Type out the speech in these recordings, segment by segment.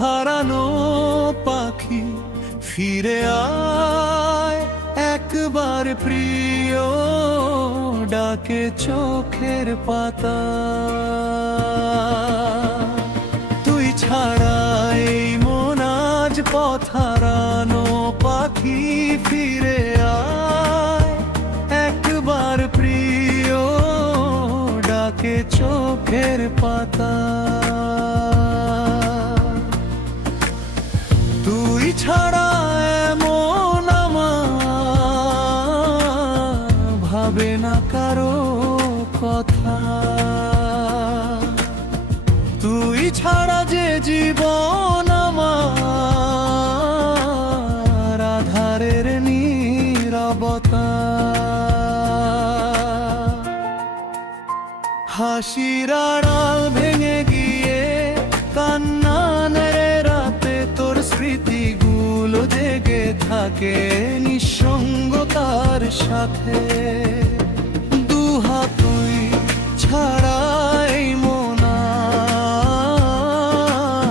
হারানো পাখি ফিরে আয় একবার প্রিয় ডাকে চোখের পাতা। তুই ছাড়া এই মন আজ পথ হারানো পাখি ফিরে আয় একবার প্রিয় ডাকে চোখের পাতা। তুই ছাড়া এমন আমার ভাবে না কারো কথা। তুই ছাড়া যে জীবন আমার আধারের নীরবতা। হাসির আড়াল ভেঙে গিয়ে কান্না নেড়ে রাতে তোর স্মৃতিগুলো জেগে থাকে নিঃসঙ্গতার সাথে। দুহাত তুই ছাড়াই মন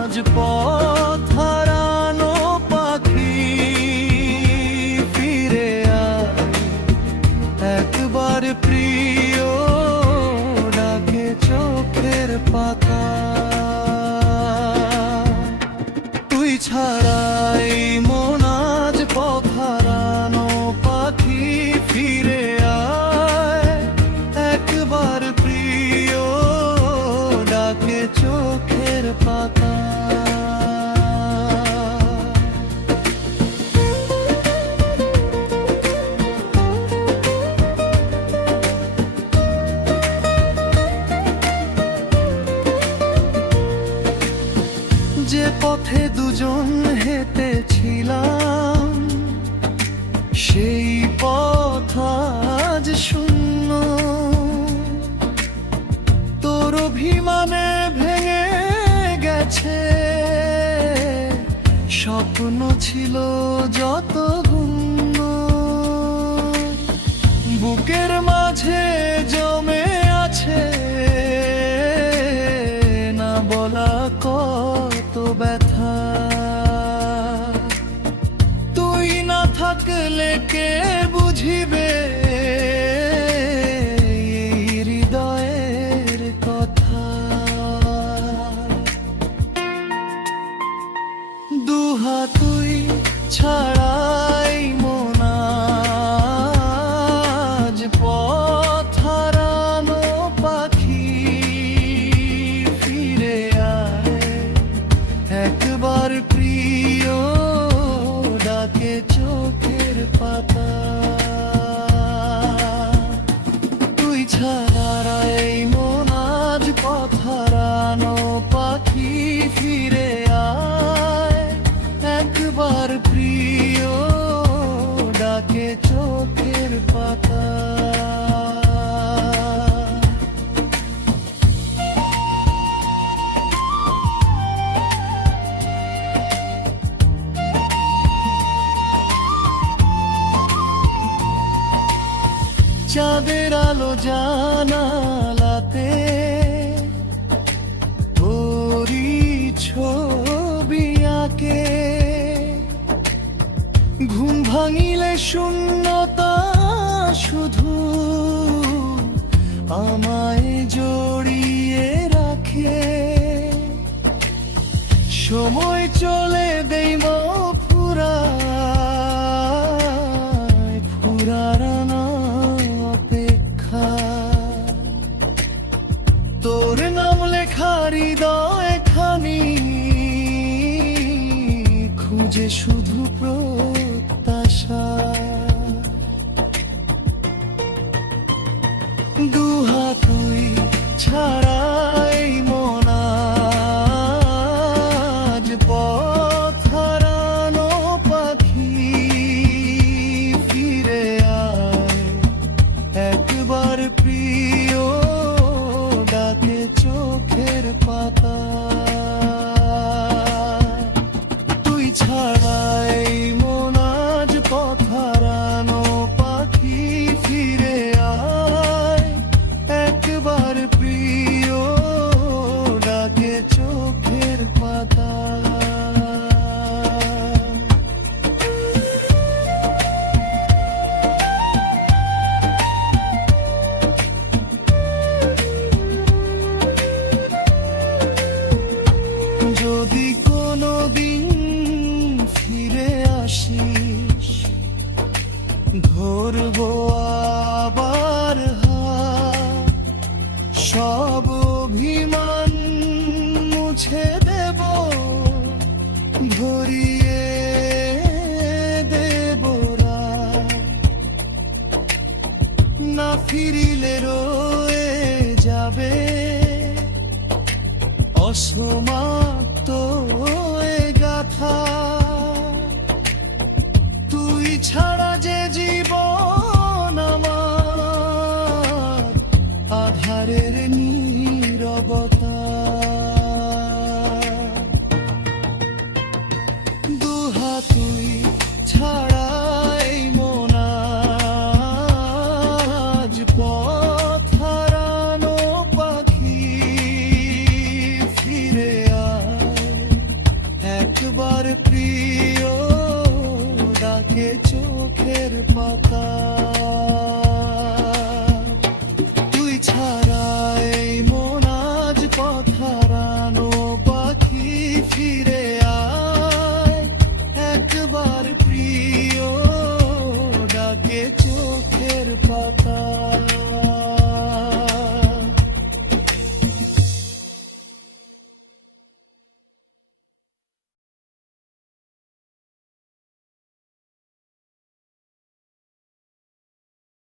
আজ পথ হারানো পাখি ফিরে আয় একবার প্রিয় ডাকে চোখের পাতা। তুই ছাড়াই মন আজ পথ হারানো পাখি ফিরে আয় একবার প্রিয় ডাকে চোখের পাতা। যে পথে দুজন হেঁটেছিলাম সেই পথ আজ শূন্য। তোর অভিমানে ভেঙে গেছে স্বপ্ন ছিল যত গুণ্য। বুকের মাঝে জমে আছে না বলা কত ব্যথা। তুই না থাকলে কে বুঝিবে এই হৃদয়ের কথা। দুহাত তুই ছাড়াই মন আজ পথ হারানো পাখি ফিরে আয় একবার প্রিয় ডাকে চোখের পাতা। তুই ছাড়া এই মন আজ পথ হারানো পাখি ফিরে আয় একবার প্রিয় ডাকে চোখের পাতা। চাঁদের আলো জানালাতে তোরি ছবি আঁকে। ঘুম ভাঙিলে শূন্যতা শুধু আমায় জড়িয়ে রাখে। সময় চলে দেই ফুরায় ফুরারানা অপেক্ষা। তোর নাম লেখা হৃদয় খানি খুঁজে শুধু প্রত্যাশা। দুহাত তুই ছাড়াই মন আজ পথ হারানো পাখি ফিরে আয় একবার প্রিয় ডাকে চোখের পাতা। তুই ছাড়াই মন আজ পথ হারানো পাখি ফিরে আয় একবার প্রিয় ধরবো আবার হাত, সব অভিমান মুছে দেব, ধরিয়ে দেব রাত। না ফিরিলে রয়ে যাবে অসমাপ্ত এ গাথা। তুই ছাড়া যে জীবন আমার আধারের নীরবতা। দুহা তুই ছাড়া এই মন আজ পথ হারানো পাখি। ফিরে আয় একবার প্রিয় ডাকে চোখের পাতা। তুই ছাড়া এই মন আজ পথ হারানো পাখি। ফিরে আয় একবার প্রিয় ডাকে চোখের পাতা।